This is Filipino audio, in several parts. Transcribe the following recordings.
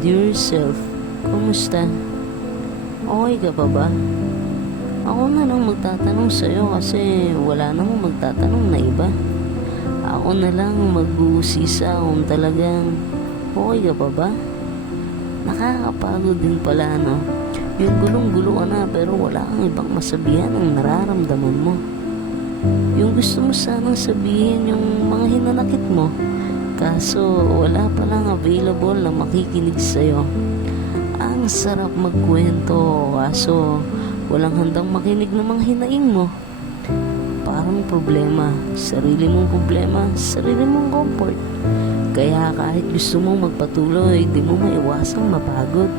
Dear self, kumusta? Okay ka pa ba? Ako na lang magtatanong sa'yo kasi wala namang magtatanong na iba. Ako na lang mag-uusisa kung talagang okay ka pa ba? Nakakapagod din pala, no? Yung gulong-gulo ka na pero wala kang ibang masabihan ang nararamdaman mo. Yung gusto mo sanang sabihin yung mga hinanakit mo, kaso wala palang available na makikinig sa'yo. Ang sarap magkwento, kaso walang handang makinig ng mga hinaing mo. Parang problema, sarili mong comfort. Kaya kahit gusto mong magpatuloy, di mo maiwasang mapagod.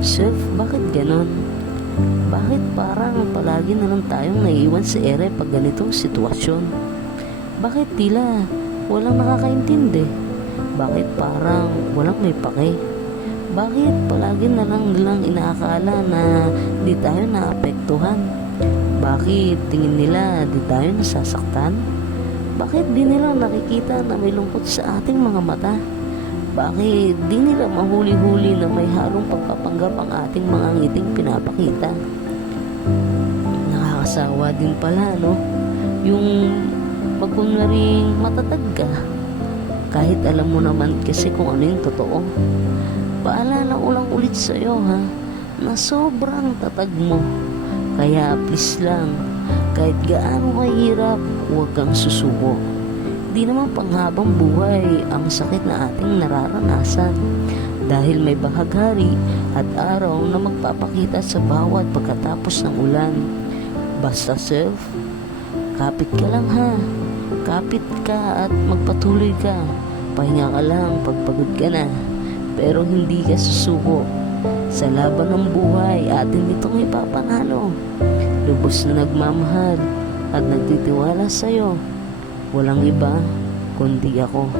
Self, bakit ganon? Bakit parang palagi na lang tayong naiiwan sa ere pag ganitong sitwasyon? Bakit tila walang nakakaintindi? Bakit parang walang may pake? Bakit palagi na lang nilang inaakala na di tayo naapektuhan? Bakit tingin nila di tayo nasasaktan? Bakit di nila nakikita na may lungkot sa ating mga mata? Bakit di nila mahuli-huli na may halong pagpapanggap ang ating mga ngiting pinapakita? Nakakasawa din pala, no? Yung magkunwaring matatag ka kahit alam mo naman kasi kung ano yung totoo. Paalala ko lang ulit sa'yo, ha, na sobrang tatag mo. Kaya please lang, kahit gaano kahirap, huwag kang susuko. Di naman panghabang buhay ang sakit na ating nararanasan dahil may bahaghari at araw na magpapakita sa bawat pagkatapos ng ulan. Basta self, kapit ka lang, ha. Kapit ka at magpatuloy ka. Pahinga ka lang pagpagod ka na, pero hindi ka susuko. Sa laban ng buhay, atin itong ipapanalo. Lubos na nagmamahal at nagtitiwala sa'yo. Walang iba kundi ako.